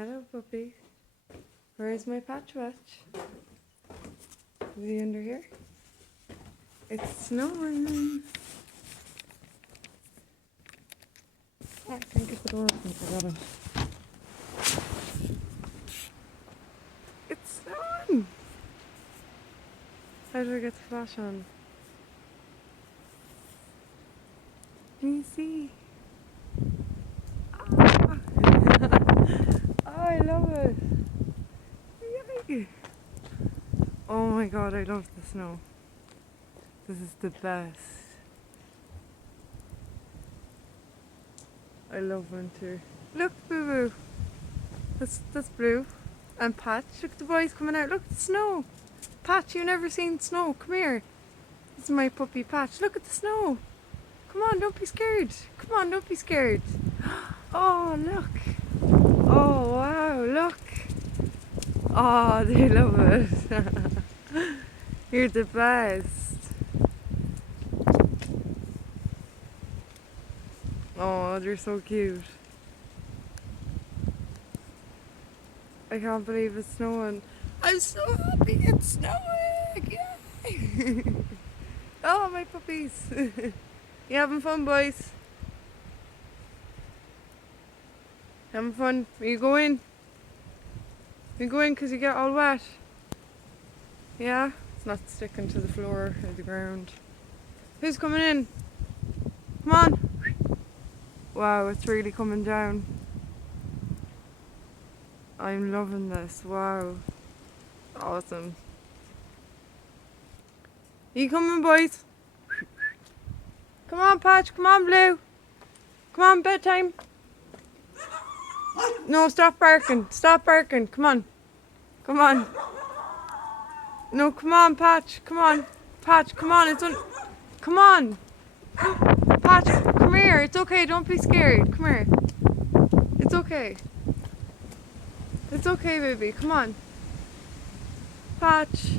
Hello, puppy. Where's my patch watch? Is he under here? It's snowing. I can't get the door open. I got it. It's snowing. How do I get the flash on? Can you see? Ah. Oh, I love it. Yay. Oh my god, I love the snow. This is the best. I love winter. Look, Boo Boo. That's Blue. And Patch. Look, the boys coming out. Look at the snow. Patch, you've never seen snow. Come here. This is my puppy Patch. Look at the snow. Come on, don't be scared. Come on, don't be scared. Oh, look. Oh, wow, look. Oh, they love it. You're the best. Oh, they're so cute. I can't believe it's snowing. I'm so happy it's snowing! Yay! Oh, my puppies! You having fun, boys? Having fun? Are you going? You going because you get all wet? Yeah? It's not sticking to the floor or the ground. Who's coming in? Come on! Wow, it's really coming down. I'm loving this. Wow. Awesome. Are you coming, boys? Come on, Patch. Come on, Blue. Come on, bedtime. No, stop barking. Stop barking. Come on. Come on. No, come on, Patch. Come on. Patch, come on. Come on. Patch, come here. It's okay. Don't be scared. Come here. It's okay. It's okay, baby. Come on. Patch.